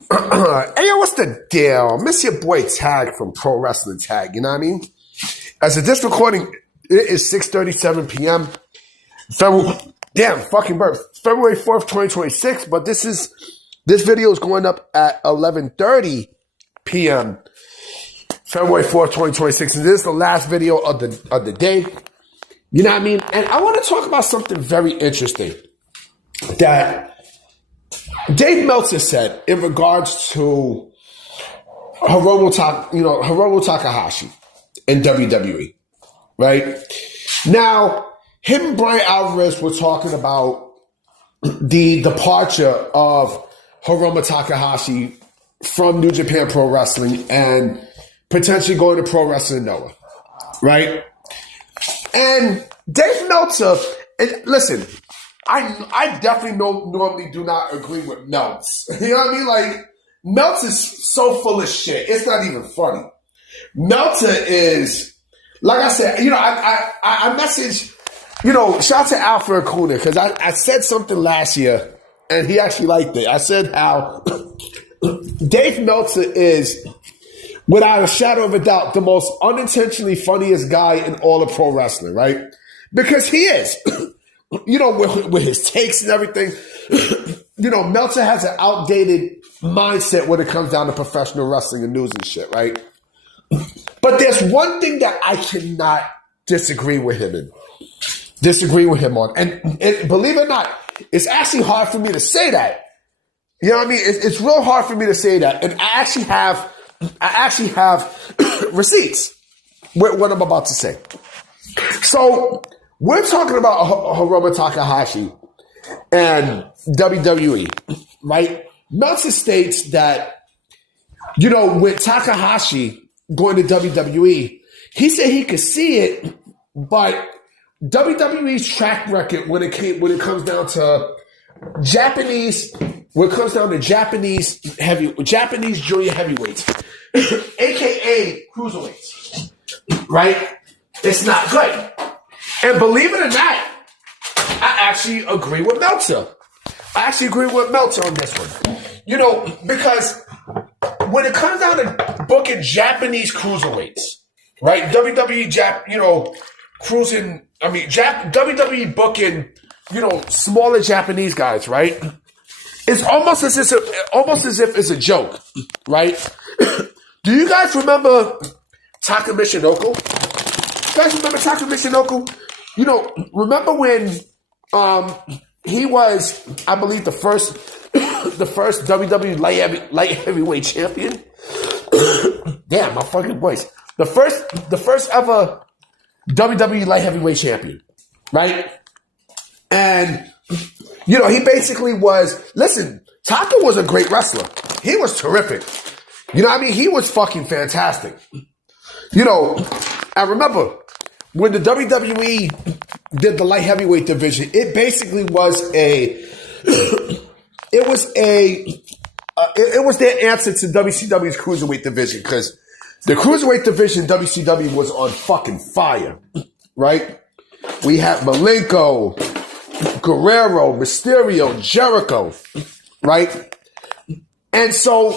Hey, yo, what's the deal? Miss your boy Tag from Pro Wrestling Tag, you know what I mean? As of this recording, it is 6:37 p.m. February 4th, 2026, but this video is going up at 11:30 p.m. February 4th, 2026, and this is the last video of the day. You know what I mean? And I want to talk about something very interesting that Dave Meltzer said in regards to Hiromu Takahashi and WWE, right? Now, him and Brian Alvarez were talking about the departure of Hiromu Takahashi from New Japan Pro Wrestling and potentially going to Pro Wrestling Noah, right? And Dave Meltzer, and listen, I definitely normally do not agree with Meltz. You know what I mean? Like, Meltz is so full of shit. It's not even funny. Meltzer is, like I said, I messaged, shout out to Alfred Acuna, because I said something last year, and he actually liked it. I said how Dave Meltzer is, without a shadow of a doubt, the most unintentionally funniest guy in all of pro wrestling, right? Because he is. With his takes and everything, Meltzer has an outdated mindset when it comes down to professional wrestling and news and shit, right? But there's one thing that I cannot disagree with him on. And believe it or not, it's actually hard for me to say that. You know what I mean? It's real hard for me to say that. And I actually have receipts with what I'm about to say. So, we're talking about Hiromu Takahashi and WWE, right? Meltzer states that, with Takahashi going to WWE, he said he could see it, but WWE's track record when it comes down to Japanese junior heavyweights, aka cruiserweights, right? It's not good. And believe it or not, I actually agree with Meltzer. on this one. Because when it comes down to booking Japanese cruiserweights, right? WWE booking, smaller Japanese guys, right? It's almost as if it's a joke, right? Do you guys remember Taka Michinoku? You guys remember Taka Michinoku? Remember when he was, I believe, the first WWE light heavyweight champion? Damn, my fucking voice. The first ever WWE light heavyweight champion, right? And he basically was. Listen, Taka was a great wrestler. He was terrific. He was fucking fantastic. I remember when the WWE did the light heavyweight division, it basically was it was their answer to WCW's cruiserweight division, because the cruiserweight division WCW was on fucking fire, right? We had Malenko, Guerrero, Mysterio, Jericho, right? And so,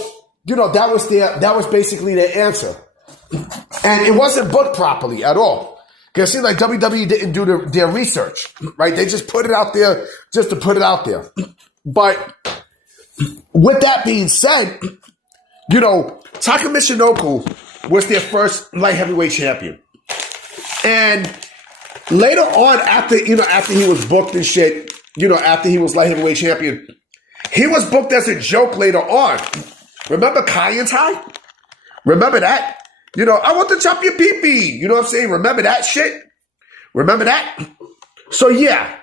that was basically their answer. And it wasn't booked properly at all. Because it seemed like WWE didn't do their research, right? They just put it out there just to put it out there. But with that being said, Taka Michinoku was their first light heavyweight champion. And later on, after he was booked and shit, after he was light heavyweight champion, he was booked as a joke later on. Remember Kai and Tai? Remember that? I want to chop your pee-pee. You know what I'm saying? Remember that shit? Remember that? So, yeah.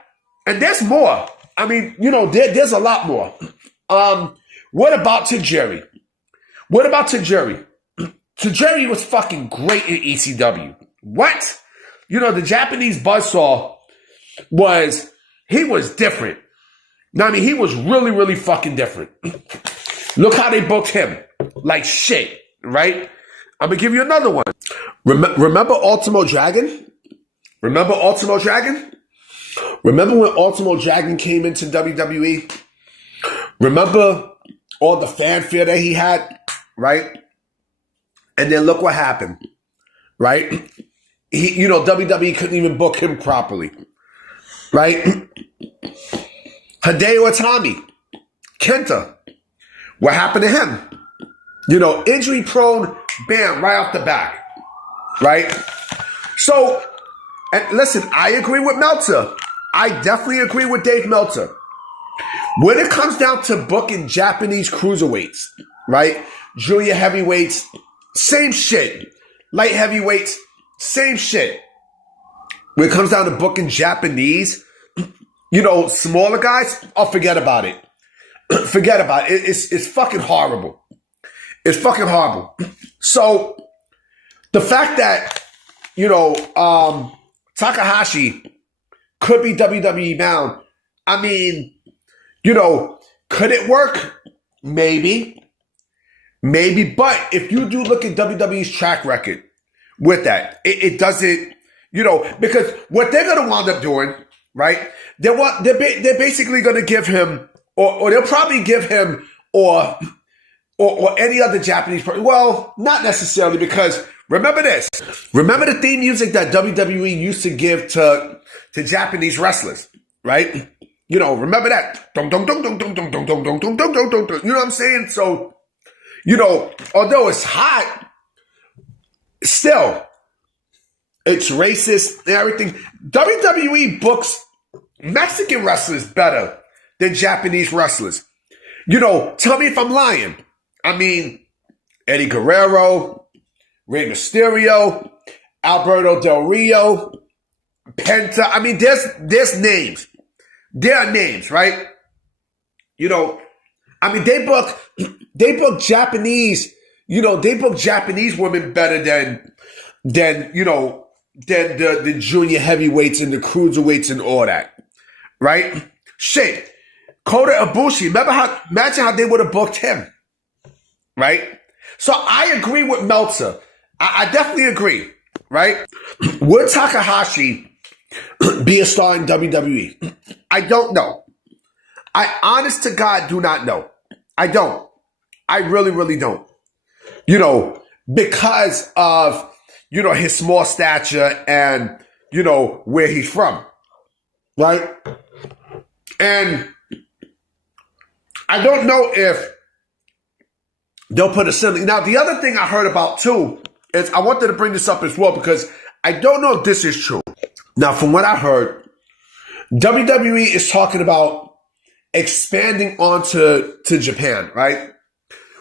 And there's more. I mean, there's a lot more. What about Tajiri? Tajiri was fucking great in ECW. What? The Japanese buzzsaw he was different. He was really, really fucking different. Look how they booked him. Like shit, right? I'm going to give you another one. Remember Ultimo Dragon? Remember when Ultimo Dragon came into WWE? Remember all the fanfare that he had, right? And then look what happened, right? WWE couldn't even book him properly, right? Hideo Itami, Kenta, what happened to him? Injury prone, bam, right off the back, right? So, and listen, I agree with Meltzer. I definitely agree with Dave Meltzer. When it comes down to booking Japanese cruiserweights, right? Junior heavyweights, same shit. Light heavyweights, same shit. When it comes down to booking Japanese, smaller guys, forget about it. Forget about it. It's fucking horrible. It's fucking horrible. So the fact that, Takahashi could be WWE bound, I mean, could it work? Maybe. But if you do look at WWE's track record with that, it doesn't, because what they're going to wind up doing, right? They're basically going to give him, or they'll probably give him, or any other Japanese person. Well, not necessarily, because remember this. Remember the theme music that WWE used to give to Japanese wrestlers, right? Remember that. You know what I'm saying? So, although it's hot, still, it's racist and everything. WWE books Mexican wrestlers better than Japanese wrestlers. Tell me if I'm lying. I mean, Eddie Guerrero, Rey Mysterio, Alberto Del Rio, Penta. I mean, there's names. There are names, right? I mean, they book Japanese, they book Japanese women better than the junior heavyweights and the cruiserweights and all that, right? Shit. Kota Ibushi, imagine how they would have booked him, right? So I agree with Meltzer. I definitely agree, right? Would Takahashi be a star in WWE? I don't know. I honest to God do not know. I don't. I really, really don't. Because of, his small stature and, where he's from, right? And I don't know if they'll put a sibling. Now, the other thing I heard about too is I wanted to bring this up as well because I don't know if this is true. Now, from what I heard, WWE is talking about expanding onto Japan, right?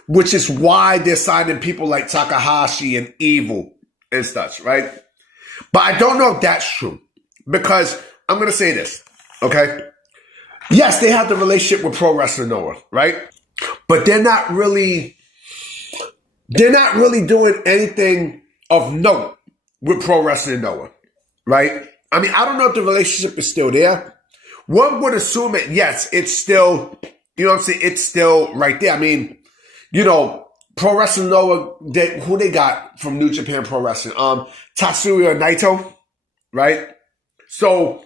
Which is why they're signing people like Takahashi and Evil and such, right? But I don't know if that's true because I'm going to say this, okay? Yes, they have the relationship with Pro Wrestling Noah, right? But they're not really doing anything of note with Pro Wrestling Noah, right? I mean, I don't know if the relationship is still there. One would assume it, yes, it's still, it's still right there. I mean, Pro Wrestling Noah, who they got from New Japan Pro Wrestling? Tatsuya Naito, right? So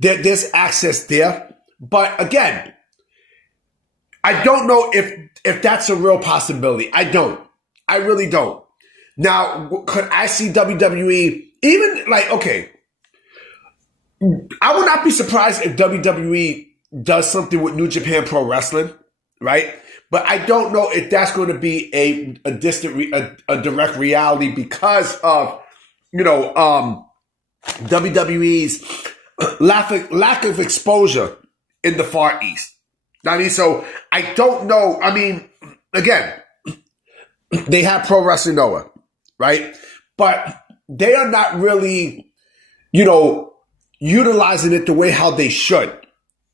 there's access there. But again, I don't know if that's a real possibility. I don't. I really don't. Now, could I see WWE even okay, I would not be surprised if WWE does something with New Japan Pro Wrestling, right? But I don't know if that's going to be a direct reality because of, WWE's lack of exposure in the Far East. I mean, so I don't know. I mean, again, they have Pro Wrestling Noah, right? But they are not really, utilizing it the way how they should.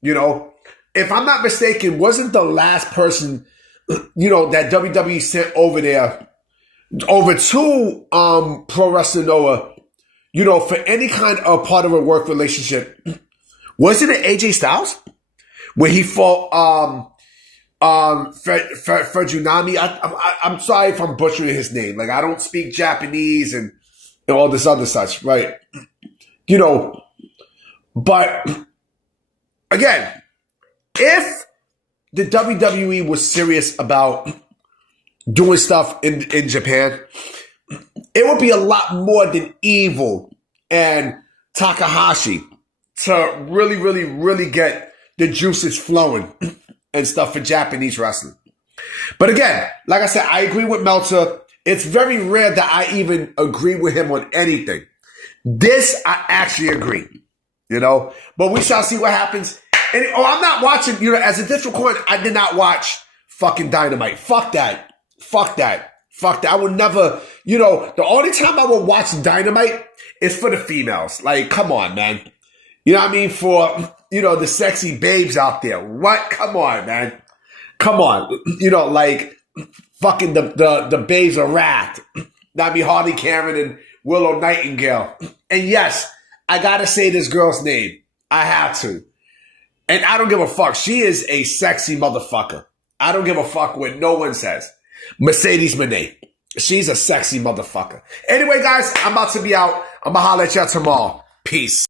If I'm not mistaken, wasn't the last person, that WWE sent over there, over to Pro Wrestling Noah, for any kind of part of a work relationship, wasn't it AJ Styles? Where he fought Fujinami. I'm sorry if I'm butchering his name. I don't speak Japanese and all this other such, right? But again, if the WWE was serious about doing stuff in Japan, it would be a lot more than Evil and Takahashi to really, really, really get the juices flowing and stuff for Japanese wrestling. But again, like I said, I agree with Meltzer. It's very rare that I even agree with him on anything. This, I actually agree, you know. But we shall see what happens. And, I'm not watching, you know, as a district court, I did not watch fucking Dynamite. Fuck that. Fuck that. Fuck that. I would never, you know, the only time I would watch Dynamite is for the females. Like, come on, man. You know what I mean? For, you know, the sexy babes out there. What? Come on, man. Come on. You know, like, fucking the babes are wrapped. That'd be Harley Cameron and Willow Nightingale. And yes, I gotta say this girl's name. I have to. And I don't give a fuck. She is a sexy motherfucker. I don't give a fuck what no one says. Mercedes Moné. She's a sexy motherfucker. Anyway, guys, I'm about to be out. I'm gonna holler at y'all tomorrow. Peace.